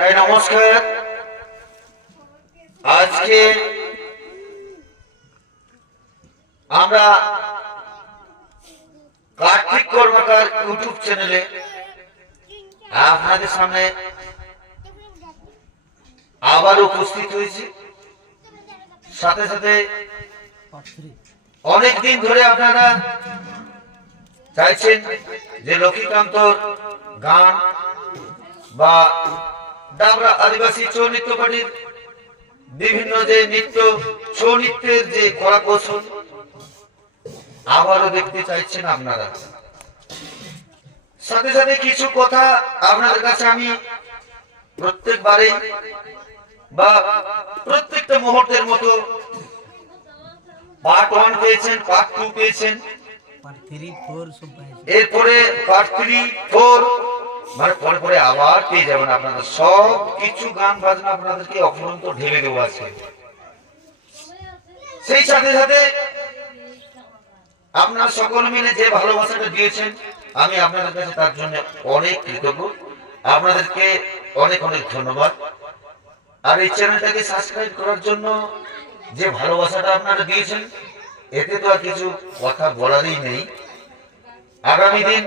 তাই নমস্কার। আজকে আমরা কার্তিক কর্মকার ইউটিউব চ্যানেলে আপনাদের সামনে আবার উপস্থিত হয়েছি। সাথে সাথে অনেক দিন ধরে আপনারা চাইছেন যে লক্ষ্মীকান্তর গান বা ডাবরা আদিবাসী ছৌ নৃত্য পার্টির বিভিন্ন যে নৃত্য ছৌ নৃত্যের যে কলা কৌশল আবারও দেখতে চাইছেন আপনারা। সাথে সাথে কিছু কথা আপনাদের কাছে আমি প্রত্যেকবারেই বা প্রত্যেকটা মুহূর্তের মতো পার্ট ওয়ান পেয়েছেন পার্ট টু পেয়েছেন। এরপরে পার্ট থ্রি ফোর মানে পরে পরে আবার পেয়ে যাবেন আপনারা সব কিছু গান বাজনা আপনাদেরকে অফুরন্ত ঢেলে দেবো আছে সেই সাথে সাথে আপনারা সকল মিলে যে ভালোবাসাটা দিয়েছেন, আমি আপনাদের কাছে তার জন্য অনেক কৃতজ্ঞ। আপনাদেরকে অনেক অনেক ধন্যবাদ। আর এই চ্যানেলটাকে সাবস্ক্রাইব করার জন্য যে ভালোবাসাটা আপনারা দিয়েছেন, এতে তো আর কিছু কথা বলারই নেই। আগামী দিন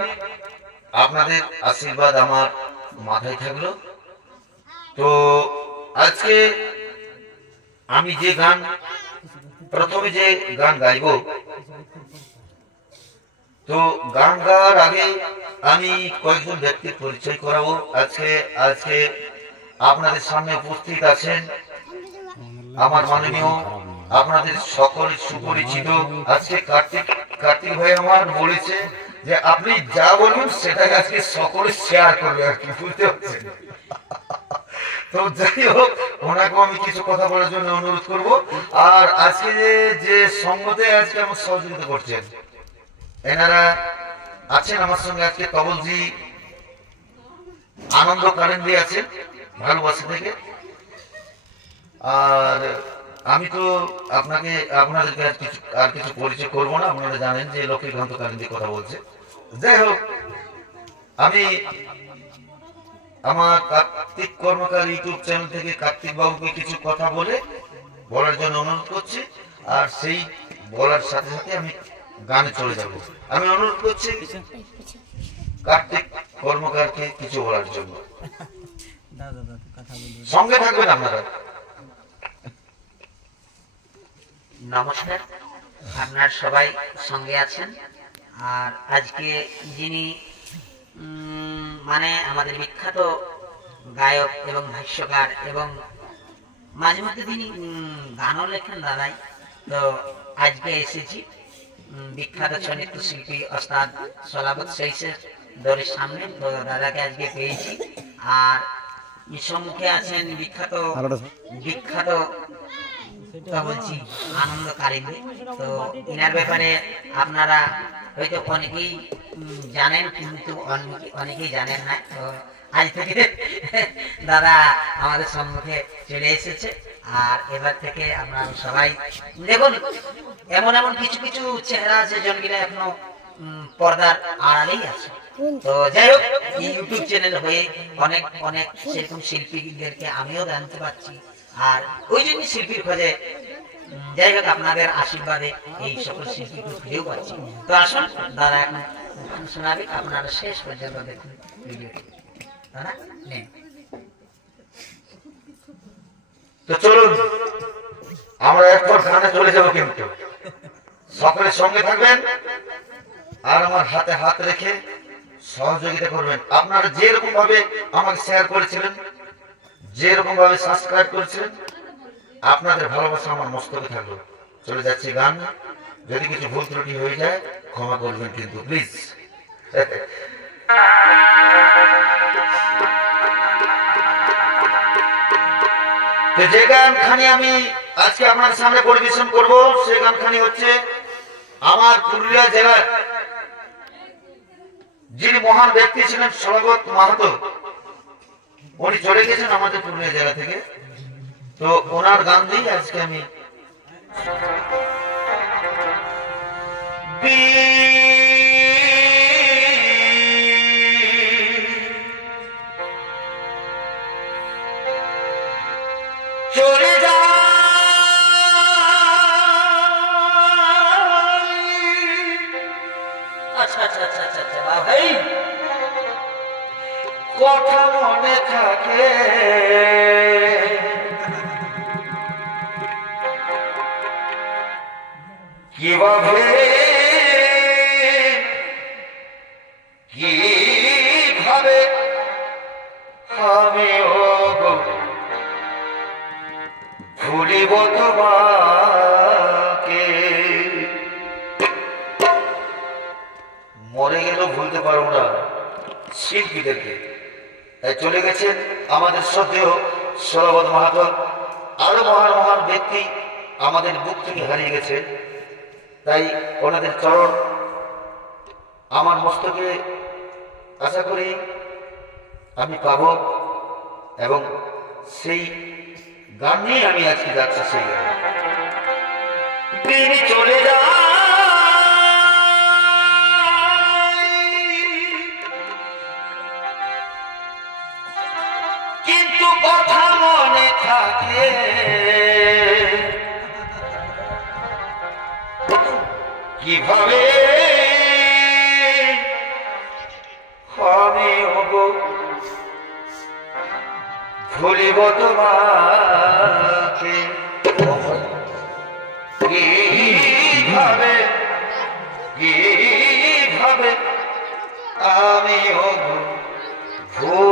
আপনাদের আশীর্বাদ আমার মাথায় থাকল। তো আজকে আমি যে গান, প্রথমে যে গান গাইব, তো গান গাওয়ার আগে আমি কয়েকজন ব্যক্তির পরিচয় করাবো। আজকে আজকে আপনাদের সামনে উপস্থিত আছেন আমার মাননীয়, আপনাদের সকলের সুপরিচিত। আজকে কার্তিক কার্তিক ভাই আমার বলেছে যে আপনি যা বলুন সেটাই আজকে সকলে শেয়ার করবে আর কি, বুঝতে পারছেন? তো যাই হোক, ওনাকেও আমি কিছু কথা বলার জন্য অনুরোধ করব। আর আজকে যে- যে সঙ্গতে আজকে আমার সহযোগিতা করছেন, এনারা আছেন আমার সঙ্গে আজকে তবলজি আনন্দ কারেন্দি আছেন, ভালোবাসা থেকে। আর আমি তো আপনাকে আপনাদেরকে আর কিছু আর কিছু পরিচয় করব না। আপনারা জানেন যে লক্ষ্মীকান্ত কারেন্দি কথা বলছে। যাই হোক আমি আমার কার্তিক কর্মকার ইউটিউব চ্যানেল থেকে কার্তিক বাবুকে কিছু কথা বলে বলার জন্য অনুরোধ করছি। আর সেই বলার সাথে সাথে আমি গানে চলে যাব। আমি অনুরোধ করছি কার্তিক কর্মকারকে কিছু বলার জন্য। সঙ্গে থাকবেন আপনারা। নমস্কার। আপনার সবাই সঙ্গে আছেন। আর আজকে যিনি মানে আমাদের বিখ্যাত গায়ক এবং ভাষ্যকার এবং মাঝে মধ্যে তিনি গানও লেখেন দাদাই তো আজকে এসেছি বিখ্যাত সংগীত শিল্পী ওস্তাদ সলাবত শৈশের দরের সামনে। তো দাদাকে আজকে পেয়েছি। আর সম্মুখে আছেন বিখ্যাত বিখ্যাত তা বলছি। আনন্দ তো এনার ব্যাপারে আপনারা হয়তো অনেকেই জানেন কিন্তু অনেকেই জানেন না। তো আজ থেকে দাদা আমাদের সম্মুখে চলে এসেছে। আর এবার থেকে আপনারা সবাই দেখুন এমন এমন কিছু কিছু চেহারা আছে জনগিরা এখনও পর্দার আড়ালেই আছে। তো যাই হোক ইউটিউব চ্যানেল হয়ে অনেক অনেক সেরকম শিল্পীদেরকে আমিও জানতে পারছি। আর ওই জন্য শিল্পীর খোঁজে, যাই হোক আপনাদের আশীর্বাদে এই সকল শিল্পীকে খুঁজেও পাচ্ছি তো আসুন, দাদা এখন শোনাবে, আপনারা শেষ পর্যন্ত দেখুন দাদা তো চলুন, আমরা একবার গানে চলে যাব কিন্তু। সকলের সঙ্গে থাকবেন আর আমার হাতে হাত রেখে সহযোগিতা করবেন। আপনারা যেরকম ভাবে আমাকে শেয়ার করেছিলেন যেরকম ভাবে সাবস্ক্রাইব করেছিলেন আপনাদের ভালোবাসা আমার মস্তকে থাকল। চলে যাচ্ছে গান। যদি কিছু ভুল ত্রুটি হয়ে যায়, ক্ষমা করবেন কিন্তু প্লিজ যে গানখানি আমি আজকে আপনার সামনে পরিবেশন করব সেই গানখানি হচ্ছে আমার পুরুলিয়া জেলার যিনি মহান ব্যক্তি ছিলেন সরগত মাহাতো। উনি চলে গেছেন আমাদের পুরুলিয়া জেলা থেকে তো ওনার গান দিই আজকে আমি আচ্ছা আচ্ছা আচ্ছা ভাই কথা মনে থাকে কীভাবে কীভাবে আমি ভুলিব তোমাকে? মরে গেলেও ভুলতে পারব না শিল্পীদেরকে। চলে গেছেন আমাদের শ্রদ্ধেয় সরবত মাহাতো আরও মহান মহান ব্যক্তি আমাদের বুক থেকে হারিয়ে গেছে। তাই ওনাদের চরণ আমার মস্তকে আশা করি আমি পাব এবং সেই গান নিয়ে আমি আজকে যাচ্ছি সেই চলে যায়। কিন্তু কথা মনে থাকে। কীভাবে? আমি হব? ভুলিব তোমাকে। কীভাবে? কীভাবে আমি হব? ভুলিব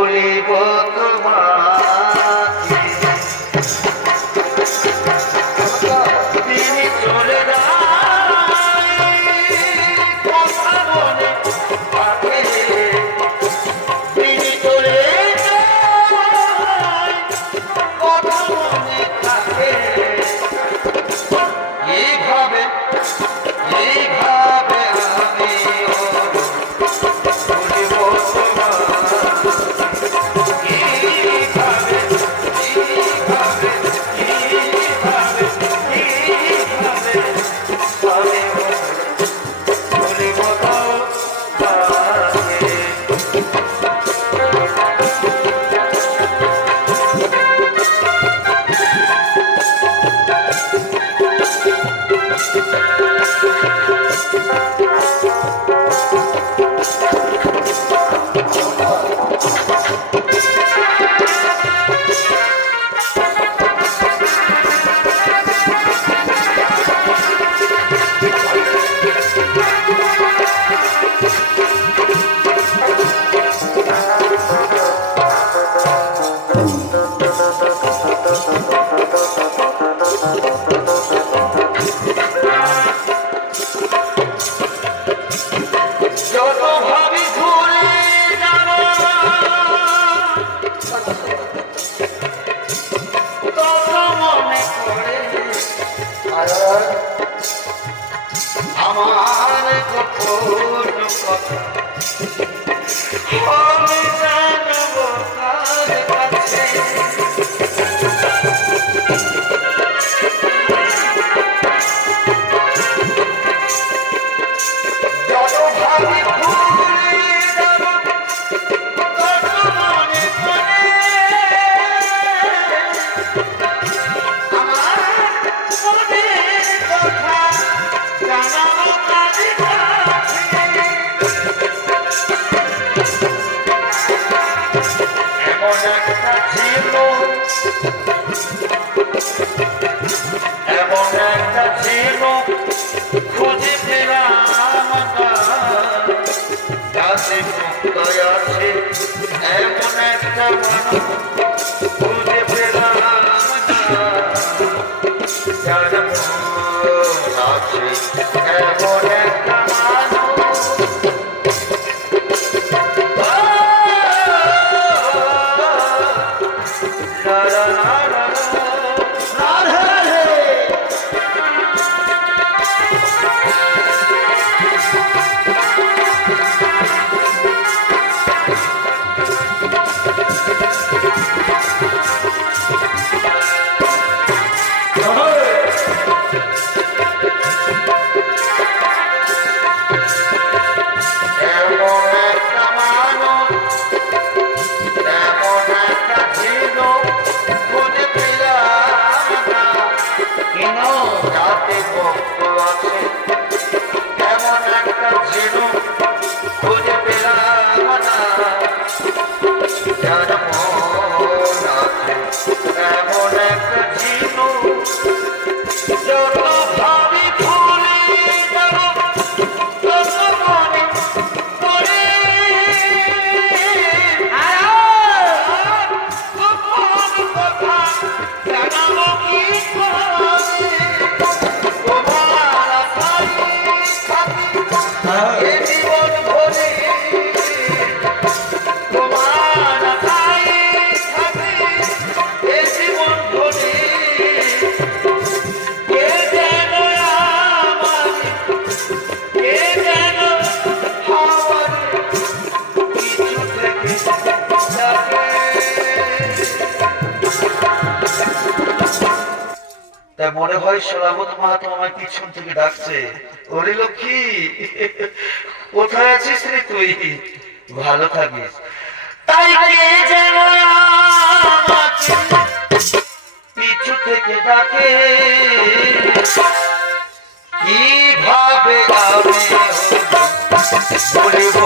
তা মনে হয় সোলামত মাহাতো আমার পিছন থেকে ডাকছে। ওরে লক্ষ্মী, কোথায় আছিস রে তুই? ভালো থাকিস। তাই কে যেন পিছু থেকে ডাকে? কীভাবে আমি বলিব?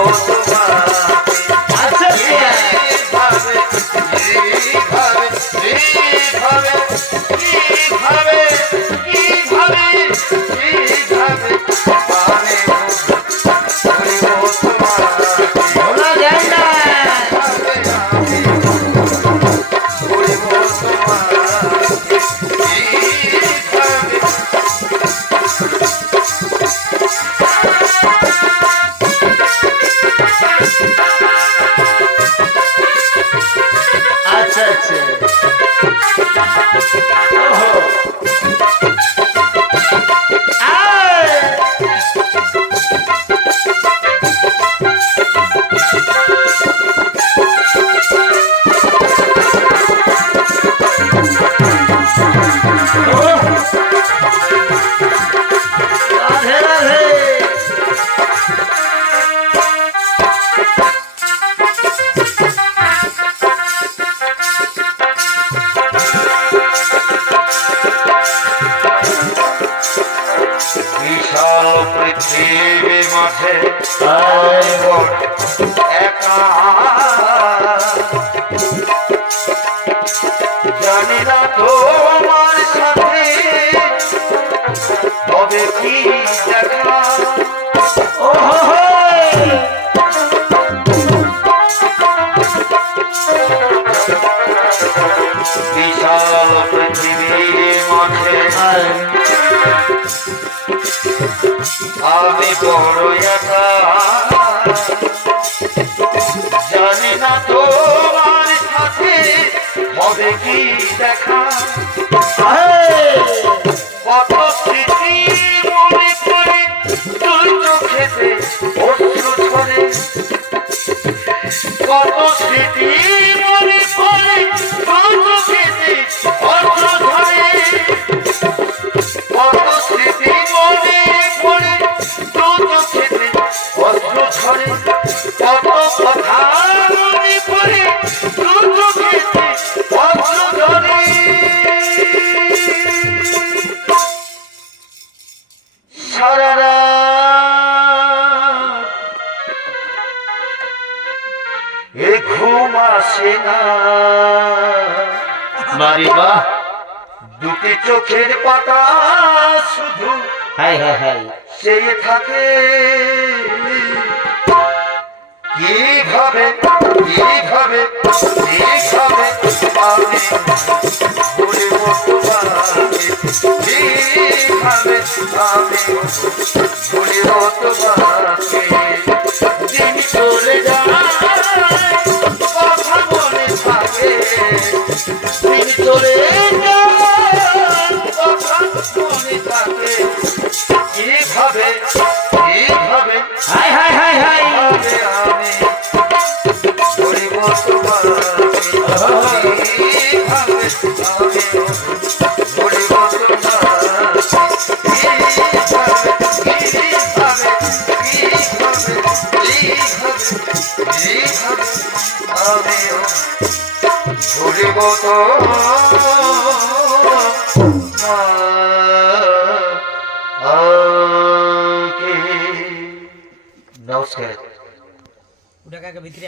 বিশাল পৃথিবীর মাঝে আমি বড় একা জানি না তোমার সাথে হবে কি দেখা। কত স্মৃতি আসে না। মারিবা দুটি চোখের পাতা শুধু হাই হাই হাই। চেয়ে থাকে। কীভাবে কীভাবে কীভাবে তোমাকে কীভাবে ভুলিব তোমাকে ভুলিব তো নমস্কার উঠা কাকা ভিতরে